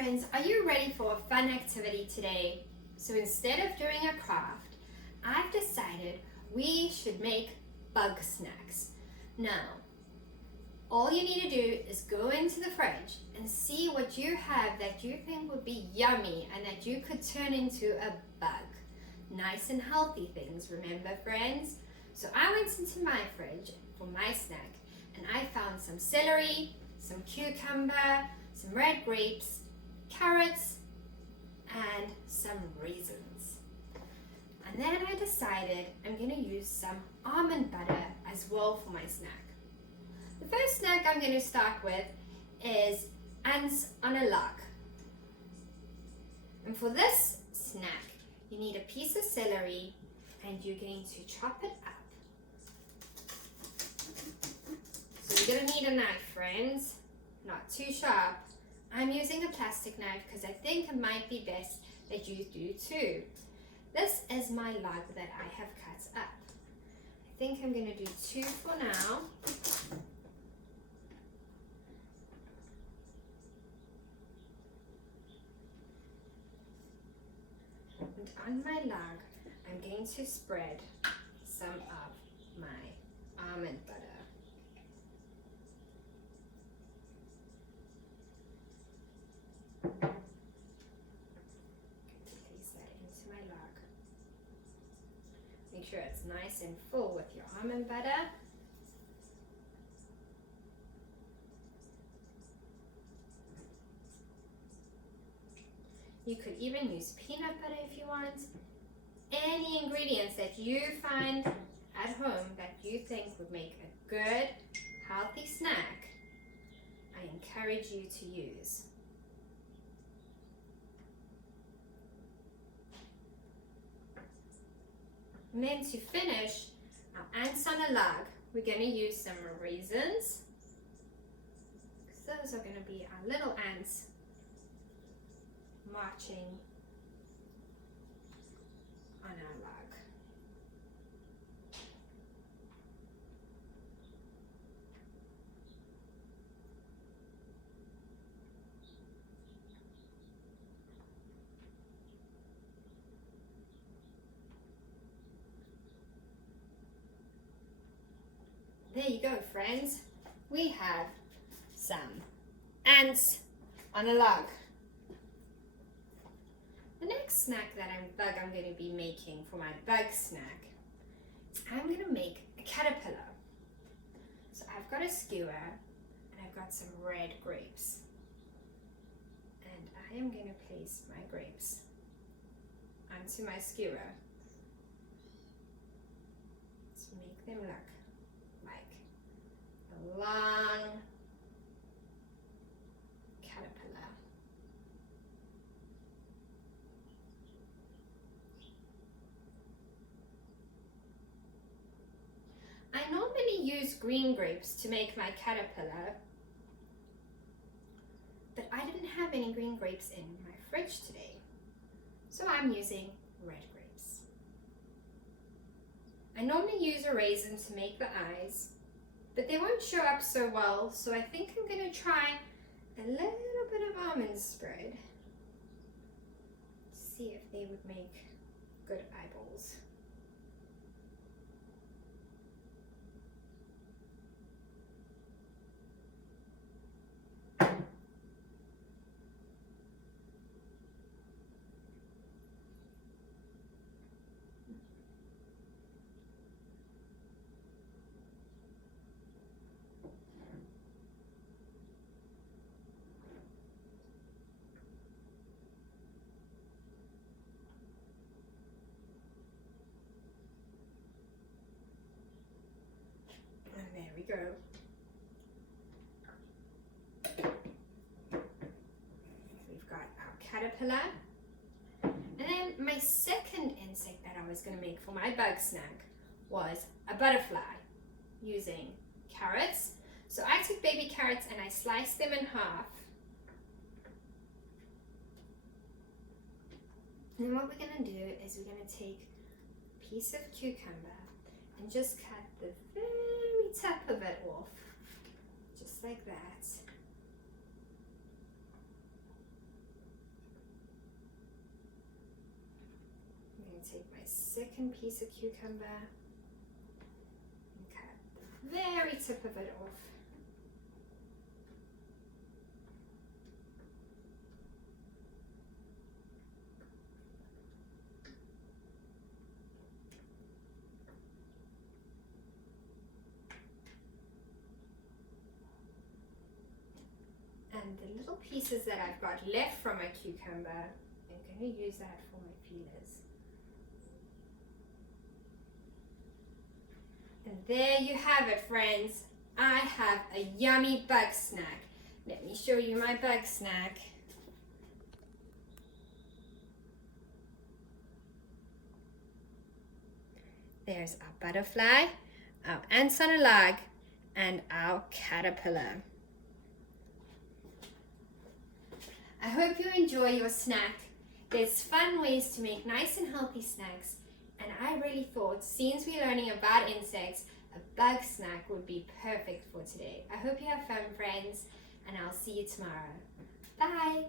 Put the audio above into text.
friends, are you ready for a fun activity today? So instead of doing a craft, I've decided we should make bug snacks. Now, all you need to do is go into the fridge and see what you have that you think would be yummy and that you could turn into a bug. Nice and healthy things, remember friends? So I went into my fridge for my snack and I found some celery, some cucumber, some red grapes, carrots, and some raisins. And then I decided I'm going to use some almond butter as well for my snack. The first snack I'm going to start with is ants on a log. And for this snack, you need a piece of celery and you're going to chop it up. So you're going to need a knife, friends, not too sharp. I'm using a plastic knife because I think it might be best that you do too. This is my log that I have cut up. I think I'm going to do 2 for now. And on my log, I'm going to spread some of my almond butter. Place that into my log. Make sure it's nice and full with your almond butter. You could even use peanut butter if you want. Any ingredients that you find at home that you think would make a good, healthy snack, I encourage you to use. And then to finish our ants on a log, we're going to use some raisins. Those are going to be our little ants marching on our log. There you go, friends. We have some ants on a log. The next snack that I'm going to be making for my bug snack, I'm going to make a caterpillar. So I've got a skewer and I've got some red grapes. And I am going to place my grapes onto my skewer to make them look like a long caterpillar. I normally use green grapes to make my caterpillar, but I didn't have any green grapes in my fridge today, so I'm using red grapes. I normally use a raisin to make the eyes, but they won't show up so well, so I think I'm going to try a little bit of almond spread to see if they would make good eyeballs. And there we go. We've got our caterpillar. And then my second insect that I was going to make for my bug snack was a butterfly using carrots. So I took baby carrots and I sliced them in half. And then what we're going to do is we're going to take a piece of cucumber and just cut the very top of it off, just like that. me take my second piece of cucumber and cut the very tip of it off. And the little pieces that I've got left from my cucumber, I'm going to use that for my feelers. And there you have it, friends. I have a yummy bug snack. Let me show you my bug snack. There's our butterfly, our ants on a log, and our caterpillar. I hope you enjoy your snack. There's fun ways to make nice and healthy snacks, and I really thought, since we're learning about insects, a bug snack would be perfect for today. I hope you have fun, friends, and I'll see you tomorrow. Bye!